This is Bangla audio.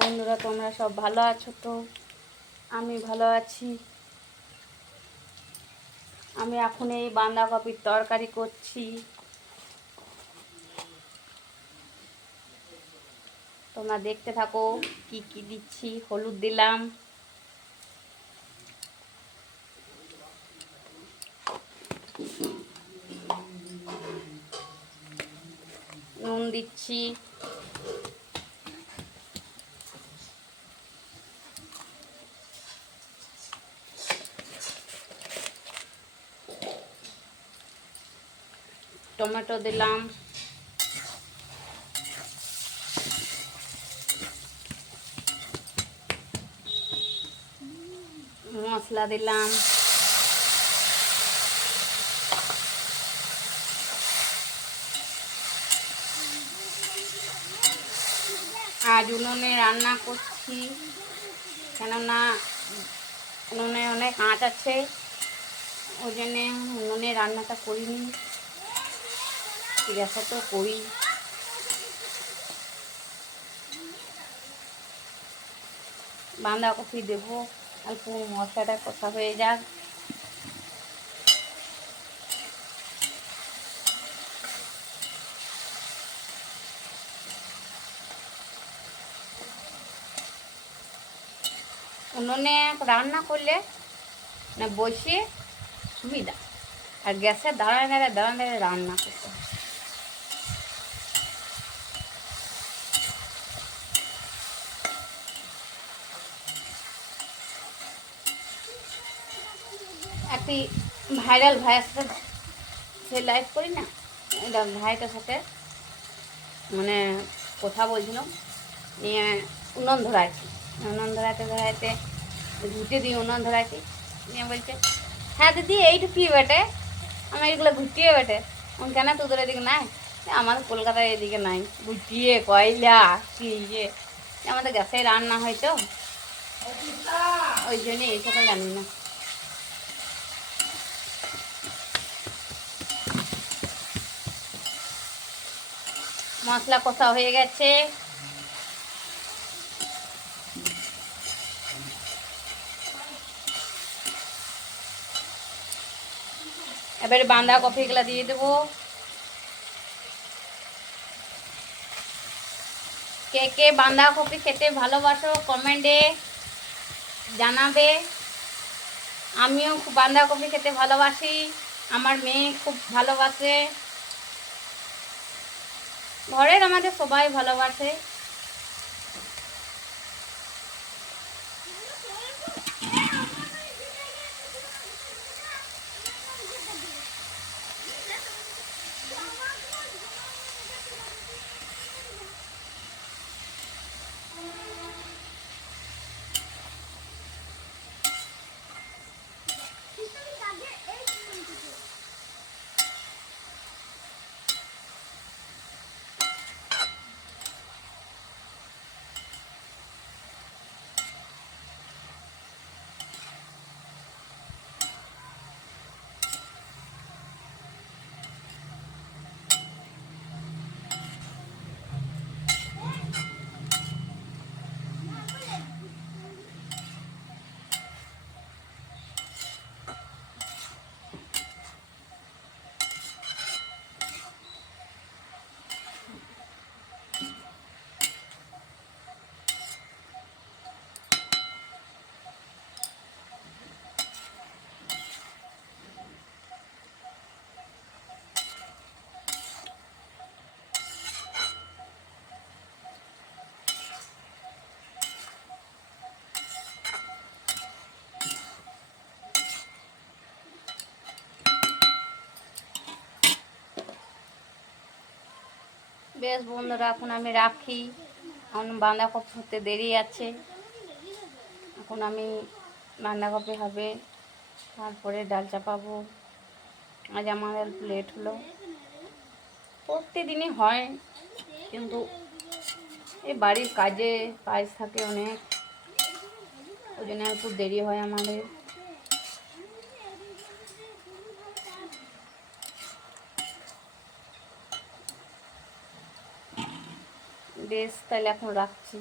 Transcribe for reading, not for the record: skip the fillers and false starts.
বন্ধুরা তোমরা সব ভালো আছো তো? আমি ভালো আছি। আমি এখন এই বাঁধাকপির তরকারি করছি। তোমরা দেখতে থাকো কি কি দিচ্ছি। হলুদ দিলাম, নুন দিচ্ছি, টমেটো দিলাম, মশলা দিলাম, আজ উনুনে রান্না করছি, কেননা উনুনে অনেক আঁচ আছে, ওই জন্যে উনুনে রান্নাটা করিনি, গ্যাসে তো করি। বাঁধাকপি দেবো, অল্প মশলাটা কষা হয়ে যাক। উনুনে রান্না করলে না বসিয়ে সুবিধা, আর গ্যাসে দাঁড়ায় রান্না করতে হয়। একটি ভাইরাল ভাইয়ের সাথে সে লাইভ করি না, এটা ভাইটার সাথে মানে কথা বলছিলাম নিয়ে উনুন ধরাইছি, উনুন ধরাইতে ঘুটে দিয়ে উনুন ধরাইছি, নিয়ে বলছে হ্যাঁ দিদি এইটু কী বেটে, আমি এইগুলো ঘুটিয়ে বেটে। কেন তোদের এদিকে নাই? আমাদের কলকাতায় এদিকে নাই ঘুটিয়ে কয়লা কি ইয়ে, আমাদের গ্যাসে রান্না হয় তো ওই জন্য এই সকল জানি না। মশলা কষা হয়ে গেছে, এবারে বাঁধাকপিগুলো দিয়ে দেবো। কে কে বাঁধাকপি খেতে ভালোবাসো কমেন্টে জানাবে। আমিও খুব বাঁধাকপি খেতে ভালোবাসি, আমার মেয়ে খুব ভালোবাসে, ঘরের আমাদের সবাই ভালোবাসে। বেশ বন্ধুরা, এখন আমি রাখি, এখন বাঁধাকপি হতে দেরি আছে, এখন আমি বাঁধাকপি হবে, তারপরে ডাল চাপাবো। আজ আমাদের লেট হলো, প্রতিদিনই হয়, কিন্তু এই বাড়ির কাজ থাকে অনেক, ওই জন্য একটু দেরি হয় আমাদের। বেশ তাহলে এখন রাখছি।